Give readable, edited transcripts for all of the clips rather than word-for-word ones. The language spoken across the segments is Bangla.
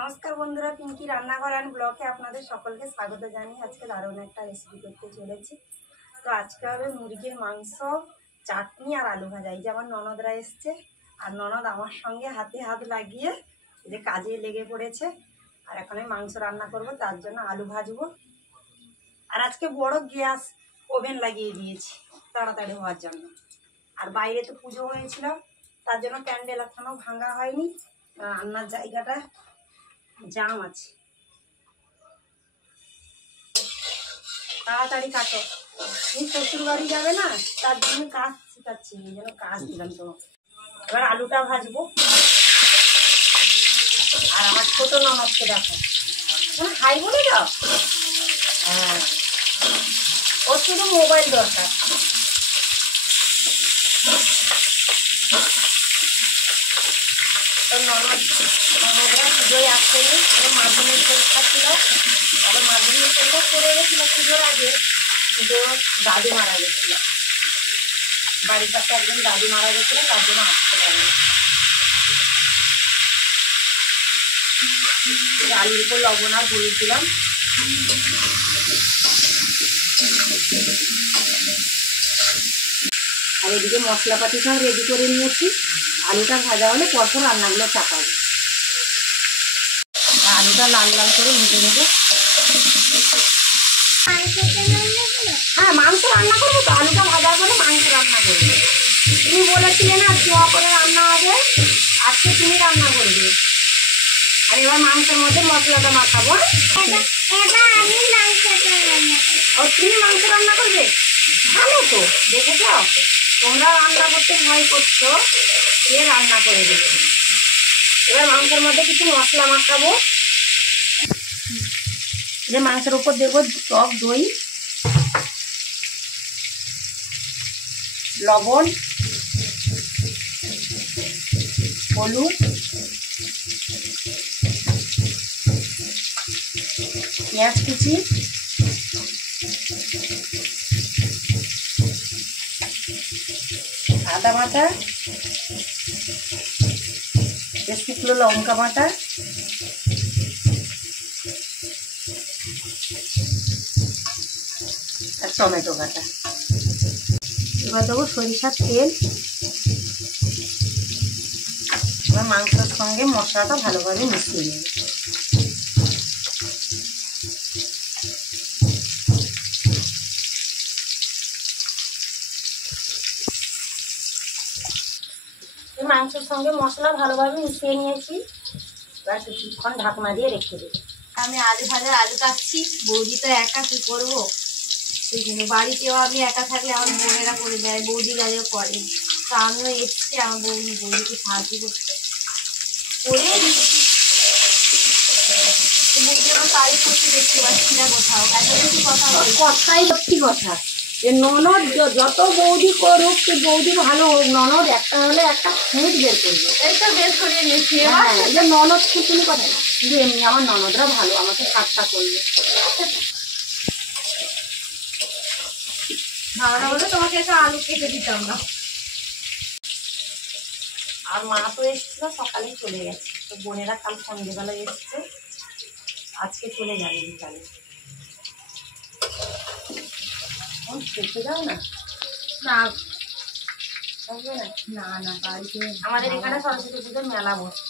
নমস্কার বন্ধুরা, পিঙ্কি রান্নাঘর অ্যান্ড ব্লগে আপনাদের সকলকে স্বাগত জানিয়ে আজকে দারুণ একটা রেসিপি করতে চলেছি। তো আজকে হবে মুরগির মাংস, চাটনি আর আলু ভাজা। এই যে আমার ননদরা এসছে, আর ননদ আমার সঙ্গে হাতে হাত লাগিয়ে এই যে কাজে লেগে পড়েছে। আর এখন আমি মাংস রান্না করব, তার জন্য আলু ভাজবো। আর আজকে বড় গ্যাস ওভেন লাগিয়ে দিয়েছি তাড়াতাড়ি হওয়ার জন্য। আর বাইরে তো পুজো হয়েছিল, তার জন্য প্যান্ডেল এখনও ভাঙা হয়নি। রান্নার জায়গাটা জাম আছে, তাড়াতাড়ি কাটো। তুমি শ্বশুর বাড়ি যাবে না, তার জন্য কাজ শিখাচ্ছি, এই জন্য কাজ দিলাম তোমাকে। এবার আলুটা ভাজবো। আর আমার ছোট ননদকে দেখো, হাই বলে দাও। হ্যাঁ, ওর শুধু মোবাইল দরকার। তোর ননদরা পুজোয় আসেনি, মাধ্যমিক পরীক্ষা ছিল। তবে মাধ্যমিক পরীক্ষা করে গেছিল পুজোর আগে, কিন্তু দাদু মারা গেছিল। বাড়ির কাছে একজন দাদু মারা গেছিল, তার জন্য আসতে পারেনি। আলুর উপর লবণ আর হলুদ দিলাম। আর এদিকে মশলাপাতি সব রেডি করে নিয়েছি। আলুটা ভাজা হলে পরপর রান্নাগুলো চাপাবো। আলুটা লাল লাল করে ভেজে নেবো। হ্যাঁ, মাংস রান্না করবো তো। আলুটা ভাজা করে মাংস রান্না করবো। তুমি বলেছিলে না চুয়া করে রান্না হবে, আজকে তুমি রান্না করবে। আর এবার মাংসের মধ্যে মশলাটা মাখাবো। ও, তুমি মাংস রান্না করবে? ভালো তো, দেখে যাও। তোমরা রান্না করতে ভয় করছো, সে রান্না করে দেবে। এবার মাংসের মধ্যে কিছু মশলা মাখাবো। যে মাংসের উপর দেবো টক দই, লবণ, হলুদ, পেঁয়াজ কুচি, আদা বাটা, শুকনো লঙ্কা বাটা, আর টমেটো বাটা। এবার দেবো সরিষার তেল। এবার মাংসের সঙ্গে মশলাটা ভালোভাবে মিশিয়ে নেব। মাংসের সঙ্গে মশলা ভালোভাবে মিশিয়ে নিয়েছি। এবার কিছুক্ষণ ঢাকনা দিয়ে রেখে দেবো। আমি আলু ভাজা আলু কাটছি। বৌদি তো একা কি করবো, সেই জন্য বাড়িতেও আমি একা থাকলে আমার বোনেরা করে দেয়, বৌদি গাড়িও করে। তো আমিও এসছি আমার বৌদিকে সাহায্য করতে, করে দিচ্ছি। বৌদি আমার তারিফ করতে দেখতে পাচ্ছি না কোথাও, এত কিছু কথা বলি। কথাই সত্যি কথা, যে ননদ যত বৌদি করুক, সে বৌদি ভালো হোক, ননদ একটা হলে একটা খুঁজ বের করবে। এইটা বের করিয়ে নিয়েছি। হ্যাঁ, যে ননদ খুঁজুনি কথা না, কিন্তু এমনি আমার ননদরা ভালো, আমাকে কাজটা করবে। ভালো না হলে তোমাকে একটা আলু কেটে দিতাম না। আর মা তো এসছিল, সকালেই চলে গেছে। তো বোনেরা কাল সন্ধ্যেবেলায় এসছে, আজকে চলে যাবে বিকালে। খেতে যাও না? না থাকবে না? না না, বাড়িতে আমাদের এখানে সরস্বতী পুজোর মেলা বসে।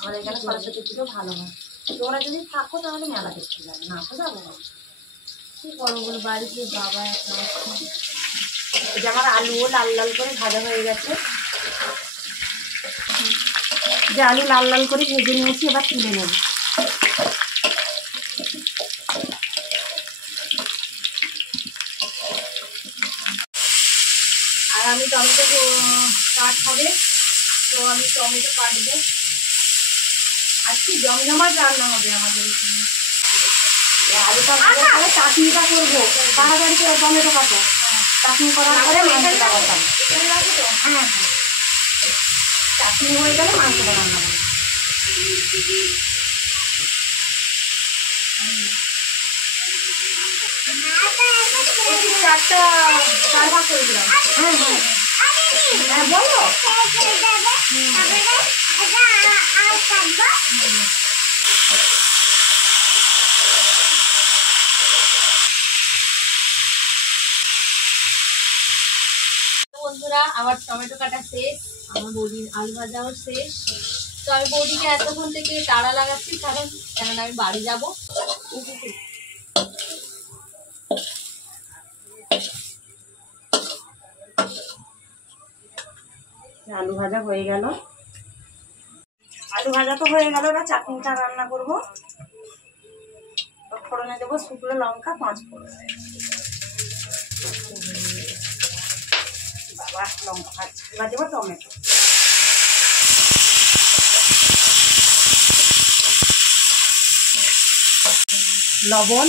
আমাদের এখানে সরস্বতী পুজো ভালো হয়। তোমরা যদি থাকো তাহলে মেলা দেখতে যাবে, না তো যাবো না। কি করবো বলো, বাড়িতে বাবা একটা। এই যে আমার আলুও লাল লাল করে ভাজা হয়ে গেছে। যে আলু লাল লাল করে ভেজে নিয়েছি, এবার তুলে নেব। আর আমি টমেটো কাট হবে, তো আমি টমেটো কাটবো। আজকে জমজমাট রান্না হবে আমাদের এখানে। আলুটা ভাজার পরে চাটনিটা করবো, তাড়াতাড়ি করে টমেটো কাটো। চাটনি করার পরে মাংসটা বসাবো। হ্যাঁ, চাটনি হয়ে গেলে মাংসটা রান্না করবো। চারটা চার ভাগ করে দিলাম। হ্যাঁ হ্যাঁ, হ্যাঁ বলো। বন্ধুরা আমার টমেটো কাটা শেষ, আমার বৌদির আলু ভাজাও শেষ। তো আমি বৌদিকে এতক্ষণ থেকে তাড়া লাগাচ্ছি, কারণ কেননা আমি বাড়ি যাবো। আলু ভাজা হয়ে গেল, আলু ভাজা তো হয়ে গেল। এবার চাটনিটা রান্না করবো। ফোড়নে দেবো শুকনো লঙ্কা, 5 ফোড়ন। বাবা লঙ্কা ভাজা। এবার দেবো টমেটো, লবণ,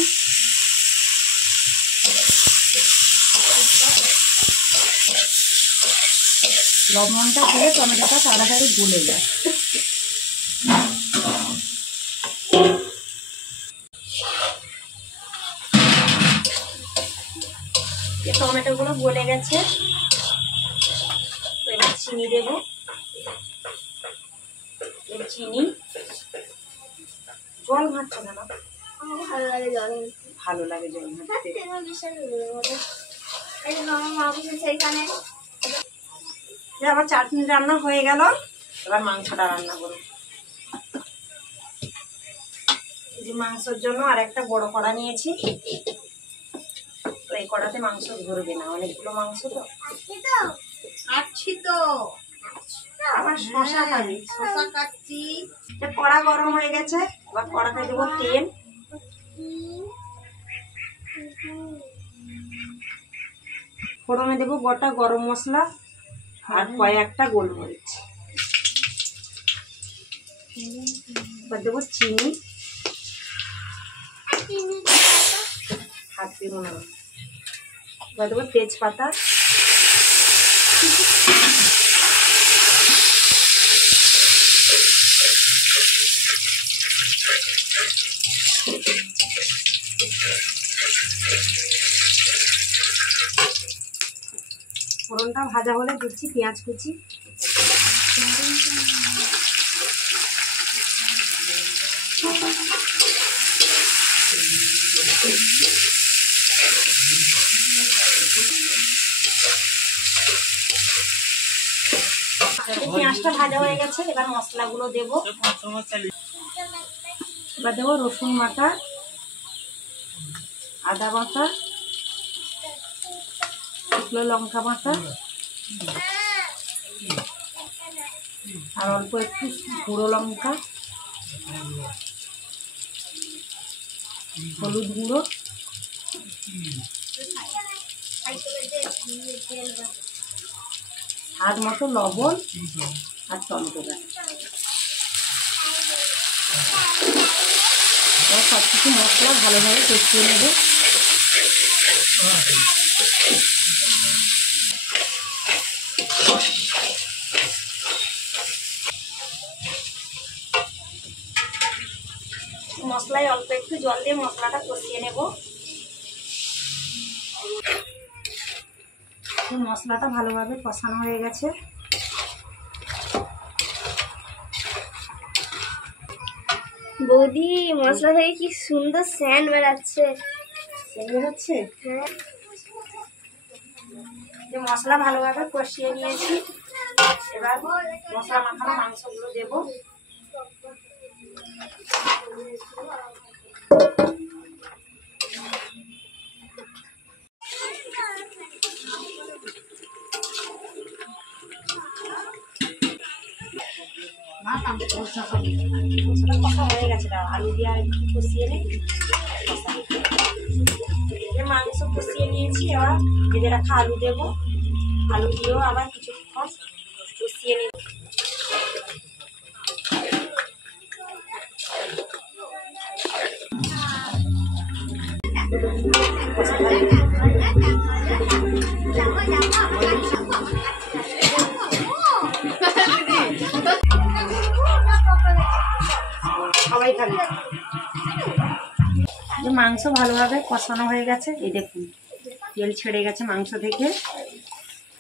লবণটা দিয়ে টমেটোটা তাড়াতাড়ি গলে যায়। টমেটোগুলো গলে গেছে, এবার চিনি দেবো। চিনি, জল ভাজছো না? ভালো লাগে জল, ভালো লাগে জল ভাজতে। সেইখানে আবার চাটনি রান্না হয়ে গেল। এবার মাংসটা রান্না করব। এই যে মাংসের জন্য আর একটা বড় কড়া নিয়েছি। তো এই কড়াতে মাংস ধরবে না, অনেকগুলো মাংস তো। কাটছি তো, আবার শশা খাবি? শসা কাটছি। কড়া গরম হয়ে গেছে, এবার কড়াতে দেবো তেল। ফোড়নে দেবো গোটা গরম মশলা আর কয়েকটা গোলমরিচ। এবার দেবো চিনি, হাত দেবো না। এবার দেবো তেজপাতা, ফোড়নটা ভাজা হলে দিচ্ছি পেঁয়াজ কুচি। পেঁয়াজটা ভাজা হয়ে গেছে, এবার মশলাগুলো দেবো। এবার দেবো রসুন বাটা, আদা বাটা, শুকনো লঙ্কা বাটা, আর অল্প একটু গুঁড়ো লঙ্কা, হলুদ গুঁড়ো, স্বাদ মতো লবণ আর টমেটো বাটা। সব কিছু মশলা ভালোভাবে কষিয়ে নেবে। মশলায় অল্প একটু জল দিয়ে মশলাটা কষিয়ে নেব। মশলাটা ভালোভাবে কষানো হয়ে গেছে। বৌদি মশলা থেকে কি সুন্দর স্যান্ড বেরাচ্ছে। বেরোচ্ছে? হ্যাঁ। যে মশলা ভালোভাবে কষিয়ে নিয়েছি, এবার মশলা মাখানো মাংসগুলো দেবো। কষা হয়ে গেছে, আলু দিয়ে আর একটু কষিয়ে নেই। মাংস কষিয়ে নিয়েছি, এবার ভেজে রাখা আলু দেবো। আলু দিয়েও আবার কিছুক্ষণ কষিয়ে নেব। সবাই খাবে। মাংস ভালোভাবে কষানো হয়ে গেছে, এই দেখুন তেল ছেড়ে গেছে মাংস থেকে।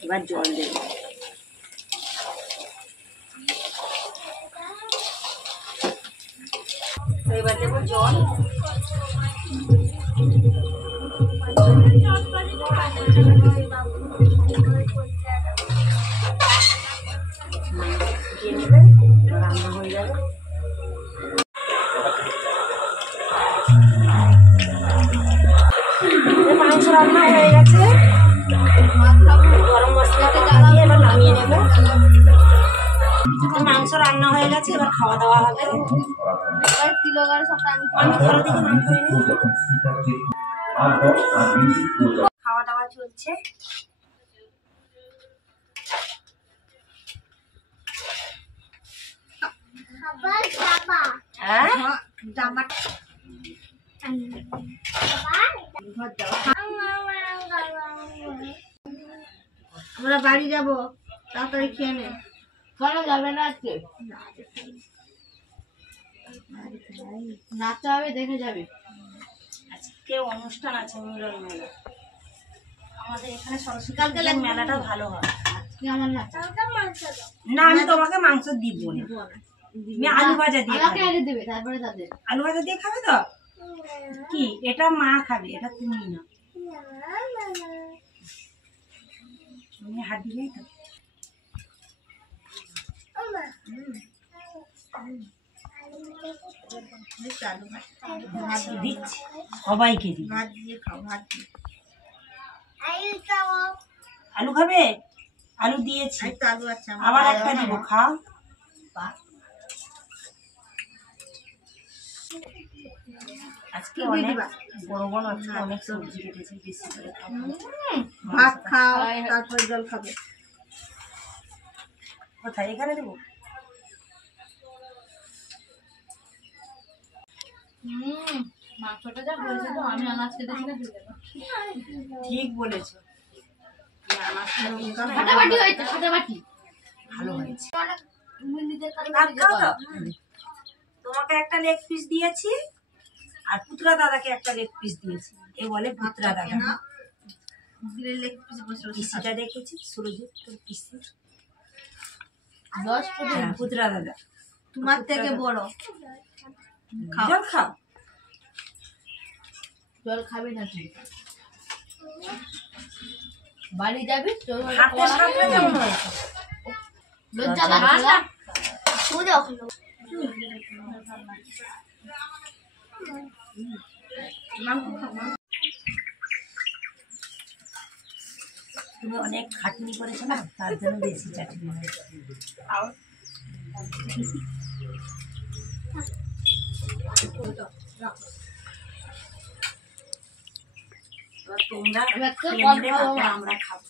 এবার এবার জল দেবো। এবার দেবো জল। দিয়ে নেবে, রান্না হয়ে যাবে। মাংস রান্না হয়ে গেছে, গরম মশলাটা দিয়ে এবার নামিয়ে নেব। মাংস রান্না হয়ে গেছে, এবার খাওয়া দাওয়া হবে। খাওয়া দাওয়া চলছে। আমরা বাড়ি যাবো, তাড়াতাড়ি খেয়ে নে। কেন যাবে না আজকে? নাচতে হবে, দেখে যাবে। আজকে অনুষ্ঠান আছে, মিলন মেলা। আমাদের এখানে সরস্বতী কালকে মেলাটা ভালো হয়। আজকে আমার নাচ। না, আমি তোমাকে মাংস দিব না, আমি আলু ভাজা দিয়ে আমাকে আগে দেবে, তারপরে তাদের। আলু ভাজা দিয়ে খাবে তো? কি এটা মা খাবে, এটা তুমি না। তুমি হাত দিলেই তো। দিচ্ছি সবাইকে দিই। ভাত দিয়ে খাও, ভাত দিয়ে। আলু খাবে? আলু দিয়েছি, আলু আছে, আবার একটা দিব, খাও। আজকে অনেক বড় বড় অনেক সবজি কেটেছি, বেশি করে ভাত খাও, তারপর জল খাবে। কোথায়? এখানে দেবো। মাংসটা যা হয়েছে তো, আমি আনাজ কেটেছি না। ঠিক বলেছো, ফাটাফাটি হয়েছে, ফাটাফাটি। ভালো হয়েছে। তুমি নিজের কাছে ভাত খাও তো? তোমাকে একটা লেগ পিস দিয়েছি, আর পুত্রা দাদাকে একটা লেগ পিস দিয়েছি। এ বলে পুত্রা দাদা। পিসিটা দেখেছি, সুরজিৎ তোর পিসি। পুত্রা দাদা তোমার থেকে বড়। জল খাও। জল খাবি না তুই? বাড়ি যাবি? হাতে সামনে কেমন হয়েছে? লজ্জা লাগছে না? তুমি অনেক খাটনি করেছো না, তার জন্য বেশি চাটনি হয়েছে। খাও। তোমরা খেয়ে নেবে, তারপর আমরা খাবো।